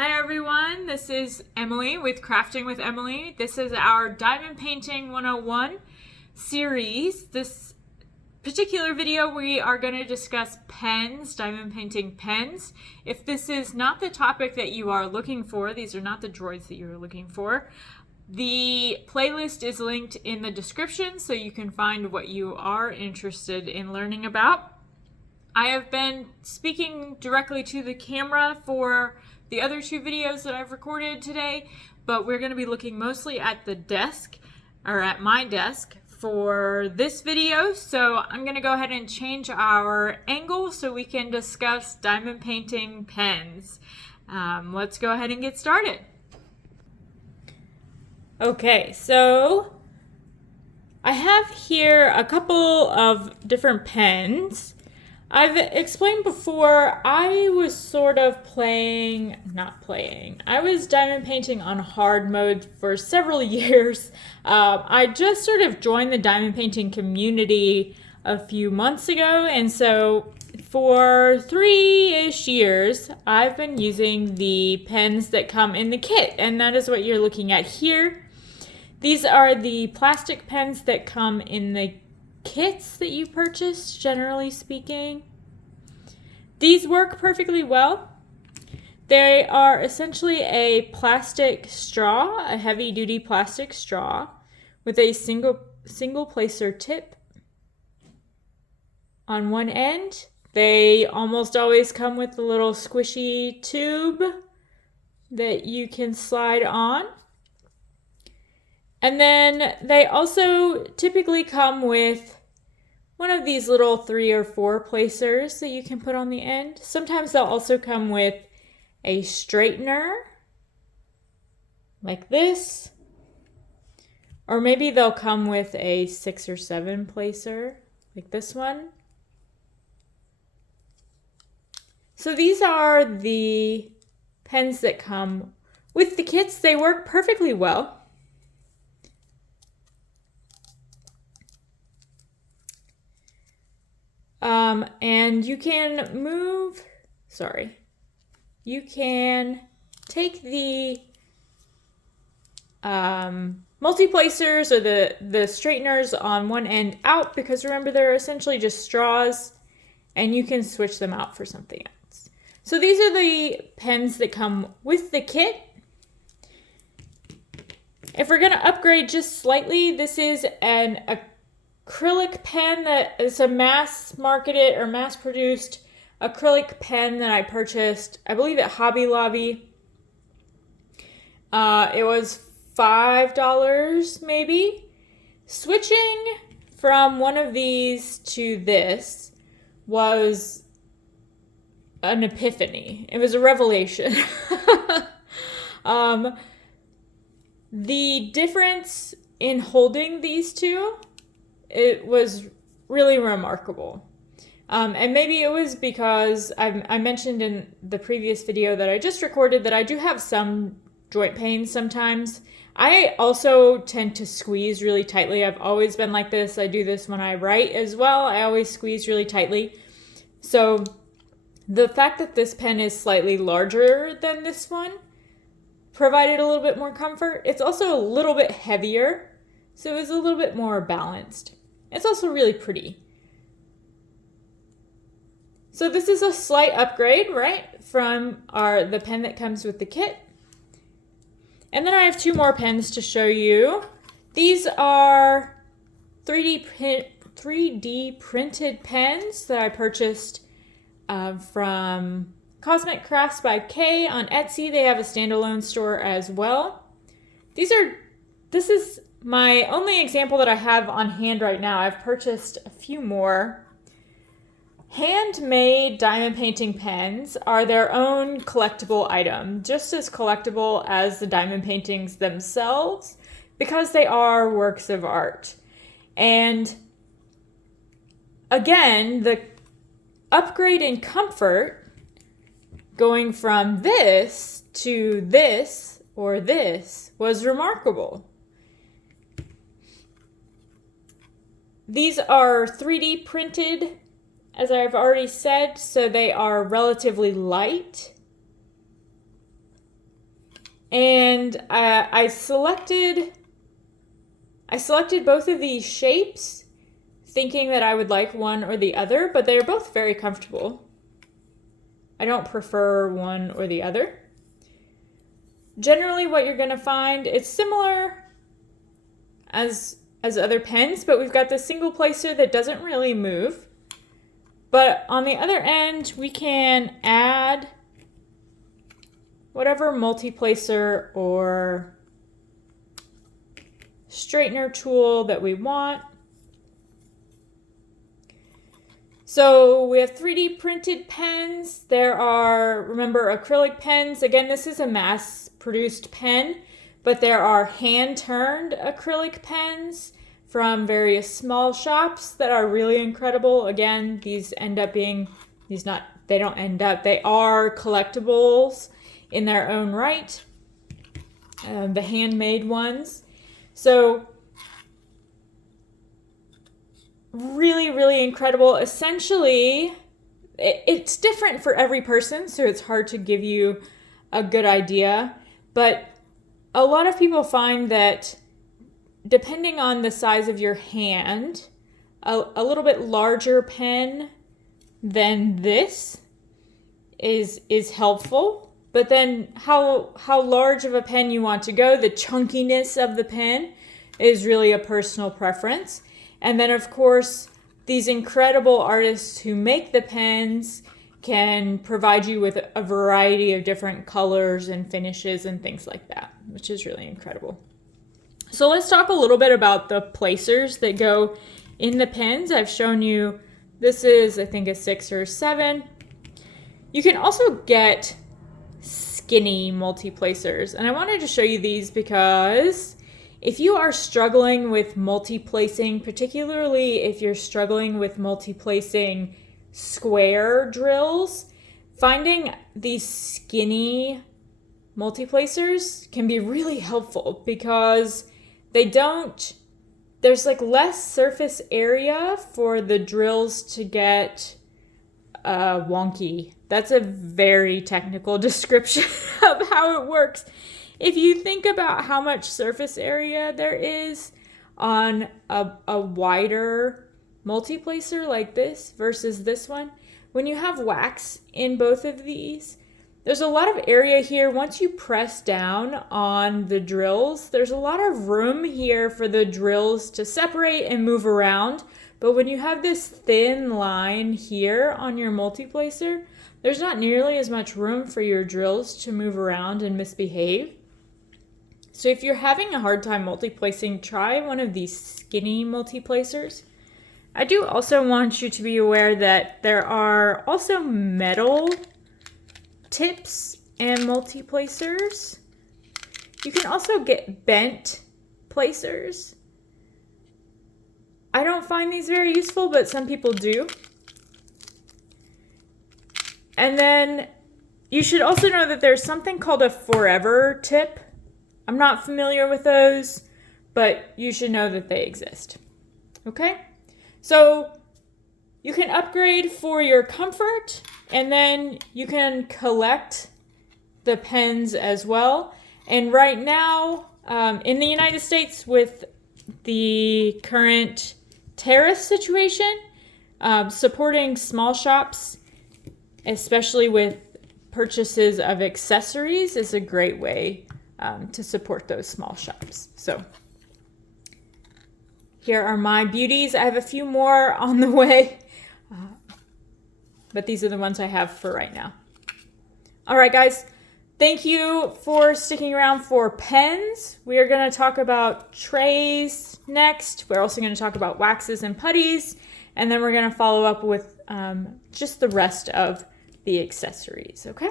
Hi everyone, this is Emily with Crafting with Emily. This is our Diamond Painting 101 series. This particular video we are going to discuss pens, diamond painting pens. If this is not the topic that you are looking for, these are not the droids that you are looking for, the playlist is linked in the description so you can find what you are interested in learning about. I have been speaking directly to the camera for the other two videos that I've recorded today, but we're going to be looking mostly at the desk, or at my desk, for this video. So I'm going to go ahead and change our angle so we can discuss diamond painting pens. Let's go ahead and get started. Okay, so I have here a couple of different pens. I've explained before, I was sort of I was diamond painting on hard mode for several years. I just sort of joined the diamond painting community a few months ago, and so for 3-ish years, I've been using the pens that come in the kit, and that is what you're looking at here. These are the plastic pens that come in the kits that you purchase, generally speaking. These work perfectly well. They are essentially a plastic straw, a heavy-duty plastic straw with a single placer tip on one end. They almost always come with a little squishy tube that you can slide on. And then they also typically come with one of these little 3 or 4 placers that you can put on the end. Sometimes they'll also come with a straightener, like this. Or maybe they'll come with a 6 or 7 placer, like this one. So these are the pens that come with the kits. They work perfectly well. And you can take the multi-placers or the straighteners on one end out, because remember, they're essentially just straws, and you can switch them out for something else. So these are the pens that come with the kit. If we're going to upgrade just slightly, this is an acrylic pen that is a mass-marketed or mass-produced acrylic pen that I purchased, I believe, at Hobby Lobby. It was $5 maybe. Switching from one of these to this was an epiphany. It was a revelation. The difference in holding these two, it was really remarkable. And maybe it was because I mentioned in the previous video that I just recorded that I do have some joint pains sometimes. I also tend to squeeze really tightly. I've always been like this. I do this when I write as well. I always squeeze really tightly. So the fact that this pen is slightly larger than this one provided a little bit more comfort. It's also a little bit heavier, so it was a little bit more balanced. It's also really pretty. So this is a slight upgrade, right, from the pen that comes with the kit. And then I have 2 more pens to show you. These are 3D printed pens that I purchased from Cosmic Crafts by Kay on Etsy. They have a standalone store as well. This is my only example that I have on hand right now. I've purchased a few more. Handmade diamond painting pens are their own collectible item, just as collectible as the diamond paintings themselves, because they are works of art. And again, the upgrade in comfort going from this to this or this was remarkable. These are 3D printed, as I've already said, so they are relatively light. And I selected both of these shapes, thinking that I would like one or the other, but they're both very comfortable. I don't prefer one or the other. Generally what you're going to find, it's similar as other pens, but we've got this single placer that doesn't really move. But on the other end, we can add whatever multi-placer or straightener tool that we want. So we have 3D printed pens. There are, remember, acrylic pens. Again, this is a mass-produced pen, but there are hand-turned acrylic pens from various small shops that are really incredible. Again, these end up being, they are collectibles in their own right, the handmade ones. So really, really incredible. Essentially, it's different for every person, so it's hard to give you a good idea. But a lot of people find that depending on the size of your hand, a little bit larger pen than this is helpful. But then how large of a pen you want to go, the chunkiness of the pen is really a personal preference. And then, of course, these incredible artists who make the pens can provide you with a variety of different colors and finishes and things like that, which is really incredible. So let's talk a little bit about the placers that go in the pens. I've shown you, this is, I think, a 6 or 7. You can also get skinny multi-placers, and I wanted to show you these because if you are struggling with multi-placing, particularly if you're struggling with multi-placing square drills, finding these skinny multi-placers can be really helpful because there's like less surface area for the drills to get wonky. That's a very technical description of how it works. If you think about how much surface area there is on a wider multi-placer like this versus this one, when you have wax in both of these, there's a lot of area here. Once you press down on the drills, there's a lot of room here for the drills to separate and move around. But when you have this thin line here on your multi-placer, there's not nearly as much room for your drills to move around and misbehave. So if you're having a hard time multi-placing, try one of these skinny multi-placers. I do also want you to be aware that there are also metal tips and multi-placers. You can also get bent placers. I don't find these very useful, but some people do. And then you should also know that there's something called a forever tip. I'm not familiar with those, but you should know that they exist. Okay? So you can upgrade for your comfort, and then you can collect the pens as well. And right now, in the United States, with the current tariff situation, supporting small shops, especially with purchases of accessories, is a great way to support those small shops. So here are my beauties. I have a few more on the way, but these are the ones I have for right now. All right, guys. Thank you for sticking around for pens. We are going to talk about trays next. We're also going to talk about waxes and putties, and then we're going to follow up with just the rest of the accessories, okay?